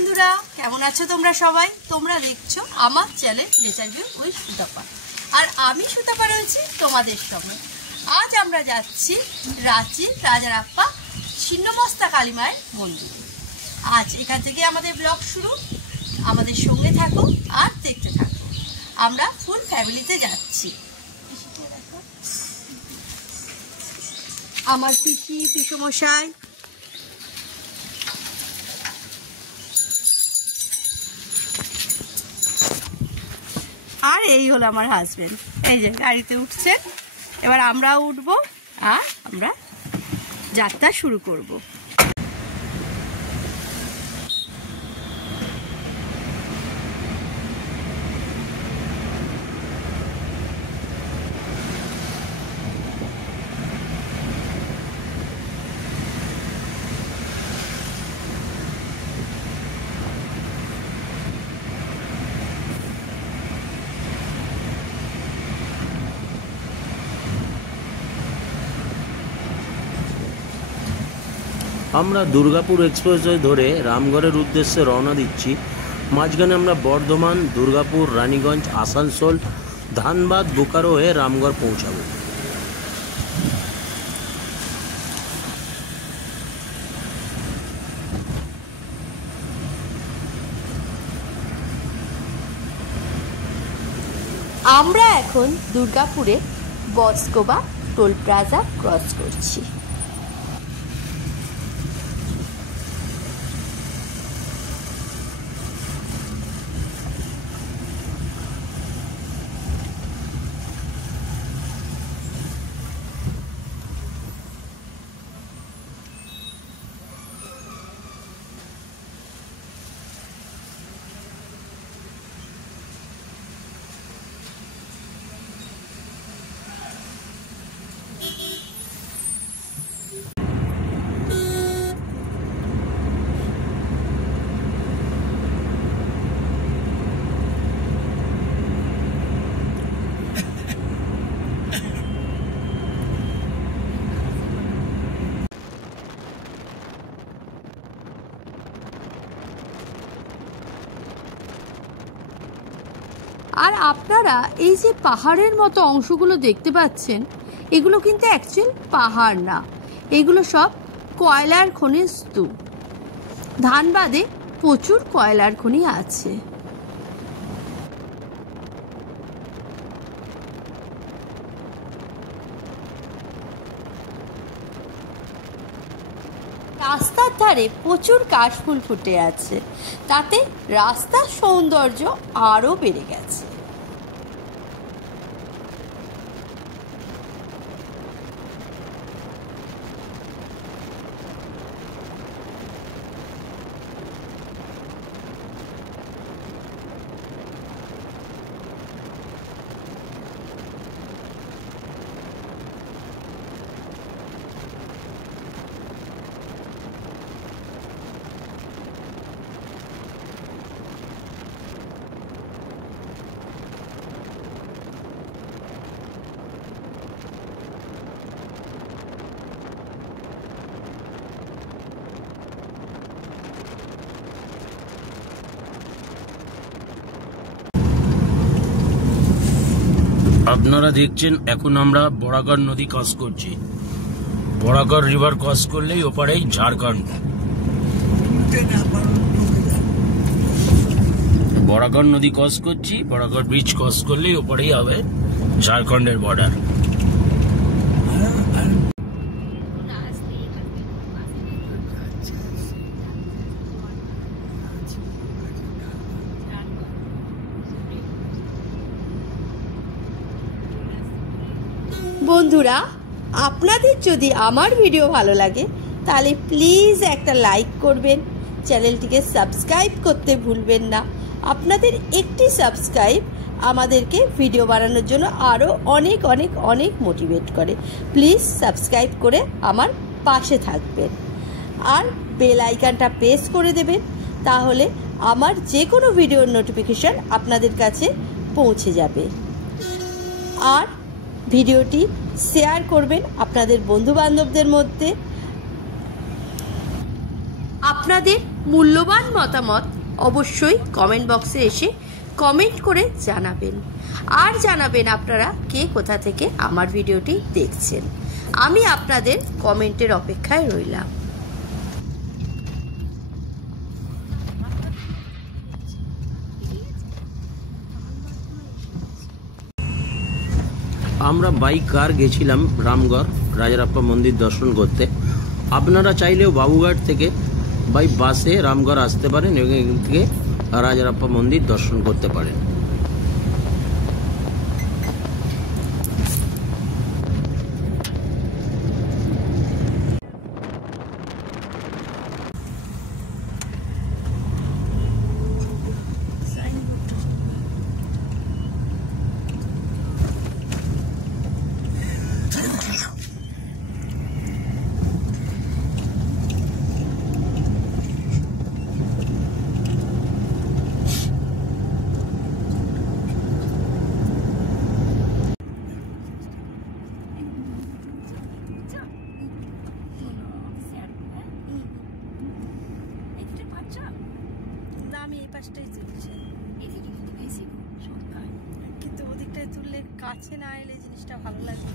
বন্ধুরা কেমন আছো তোমরা সবাই? তোমরা দেখছো আমার channel nature view with Sutapa, আর আমি সুতাপা রয়েছি তোমাদের সঙ্গে। আজ আমরা যাচ্ছি রাঁচির রাজারাপ্পা ছিন্নমস্তা কালী মায়ের মন্দির। আজ এখান থেকে আমাদের ব্লগ শুরু। আমাদের সঙ্গে থাকো আর দেখতে থাকো। আমরা ফুল ফ্যামিলিতে যাচ্ছি। আমার পিসি, পিসমশাই, আর এই হলো আমার হাজবেন্ড। এই যে গাড়িতে উঠছেন, এবার আমরাও উঠবো আর আমরা যাত্রা শুরু করব। আমরা দুর্গাপুর এক্সপ্রেসওয়ে ধরে রামগড়ের উদ্দেশ্যে রওনা দিচ্ছি। মাঝখানে আমরা বর্ধমান, দুর্গাপুর, রানীগঞ্জ, আসানসোল, ধানবাদ, বোকারো হয়ে রামগড় পৌঁছাবো। আমরা এখন দুর্গাপুরে বস্কোবা টোল প্লাজা ক্রস করছি। আর আপনারা এই যে পাহাড়ের মতো অংশগুলো দেখতে পাচ্ছেন, এগুলো কিন্তু অ্যাকচুয়াল পাহাড় না, এগুলো সব কয়লার খনির স্তূপ। ধানবাদে প্রচুর কয়লার খনি আছে। রাস্তার ধারে প্রচুর কাশফুল ফুটে আছে, তাতে রাস্তার সৌন্দর্য আরো বেড়ে গেছে। আপনারা দেখছেন এখন আমরা বরাগড় নদী ক্রস করছি। বরাগড় রিভার ক্রস করলেই ওপারেই ঝাড়খণ্ড। বরাগড় নদী ক্রস করছি, বরাগড় ব্রিজ ক্রস করলেই ওপারেই হবে ঝাড়খণ্ডের বর্ডার। বন্ধুরা, আপনাদের যদি আমার ভিডিও ভালো লাগে তাহলে প্লিজ একটা লাইক করবেন, চ্যানেলটিকে সাবস্ক্রাইব করতে ভুলবেন না। আপনাদের একটি সাবস্ক্রাইব আমাদেরকে ভিডিও বানানোর জন্য আরও অনেক অনেক অনেক মোটিভেট করে। প্লিজ সাবস্ক্রাইব করে আমার পাশে থাকবেন আর বেল আইকনটা প্রেস করে দেবেন, তাহলে আমার যে কোনো ভিডিওর নোটিফিকেশান আপনাদের কাছে পৌঁছে যাবে। আর ভিডিওটি শেয়ার করবেন আপনাদের বন্ধু বান্ধবদের মধ্যে। আপনাদের মূল্যবান মতামত অবশ্যই কমেন্ট বক্সে এসে কমেন্ট করে জানাবেন। আর জানাবেন আপনারা কে কোথা থেকে আমার ভিডিওটি দেখছেন। আমি আপনাদের কমেন্টের অপেক্ষায় রইলাম। আমরা বাইক কার গেছিলাম রামগড় রাজারাপ্পা মন্দির দর্শন করতে। আপনারা চাইলেও বাবুঘাট থেকে বাই বাসে রামগড় আসতে পারেন এবং এখান থেকে রাজারাপ্পা মন্দির দর্শন করতে পারেন। আমি এই পাশটাই তুলছি, কিন্তু ওদিকটায় তুললে কাছে না এলে জিনিসটা ভালো লাগে।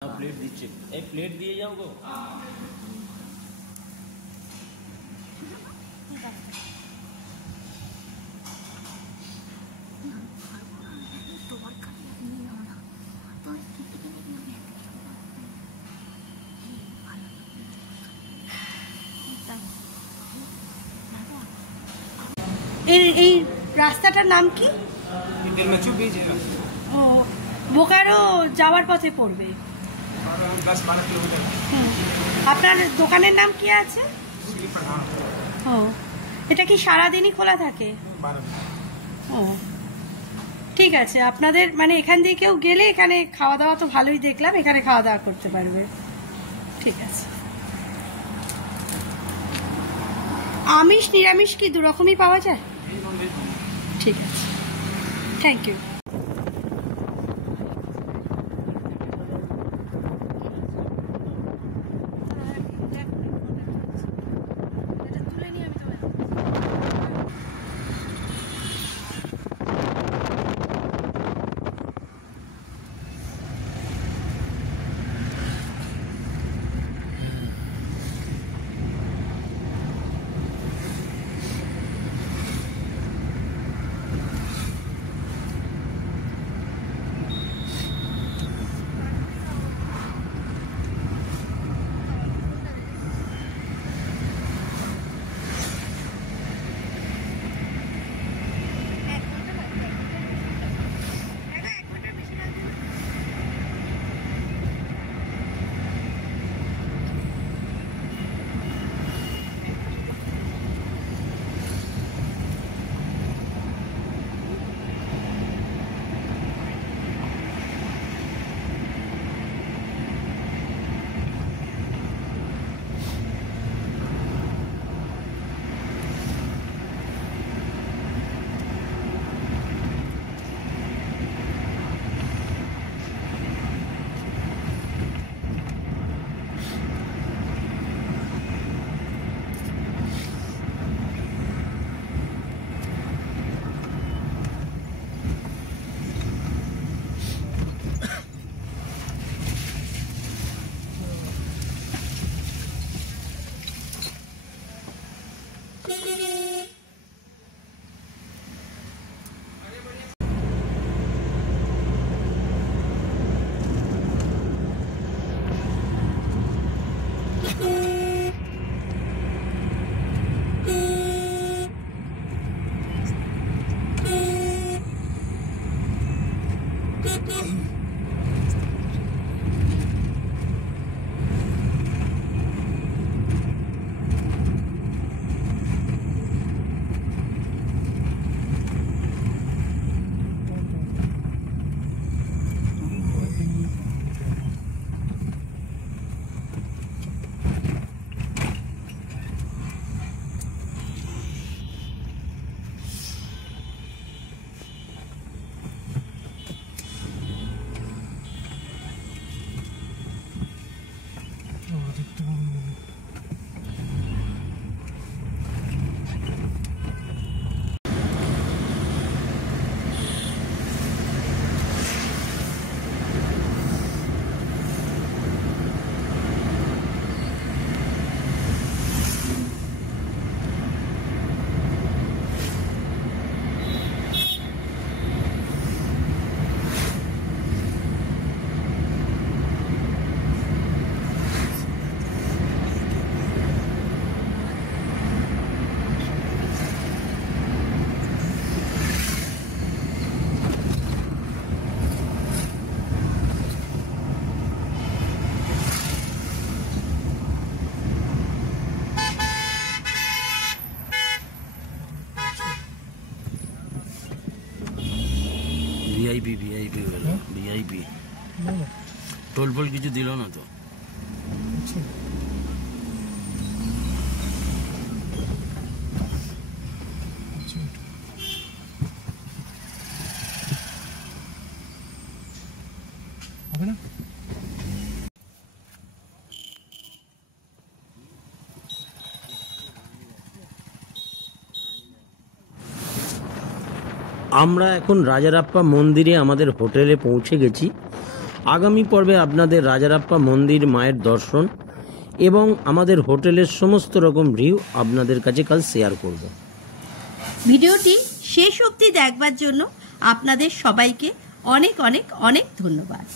প্লেট দিচ্ছে, এই প্লেট দিয়ে যাও গো। এই রাস্তাটার নাম কি? ও, বোকারো যাওয়ার পথে পড়বে। আপনার দোকানের নাম কি আছে? ও, এটা কি সারাদিনই খোলা থাকে? ও, ঠিক আছে। আপনাদের মানে এখান দিয়ে কেউ গেলে এখানে খাওয়া দাওয়া তো ভালোই দেখলাম, এখানে খাওয়া দাওয়া করতে পারবে। ঠিক আছে। আমিষ নিরামিষ কি দুরকমই পাওয়া যায়? ঠিক আছে, থ্যাংক ইউ। ভিআইপি হলো ভিআইপি টোল ফোল কিছু দিল না তো। হবে না আমরা এখন রাজারাপ্পা মন্দিরে আমাদের হোটেলে পৌঁছে গেছি। আগামী পর্বে আপনাদের রাজারাপ্পা মন্দির মায়ের দর্শন এবং আমাদের হোটেলের সমস্ত রকম রিভিউ আপনাদের কাছে কাল শেয়ার করব। ভিডিওটি শেষ অবধি দেখবার জন্য আপনাদের সবাইকে অনেক অনেক অনেক ধন্যবাদ।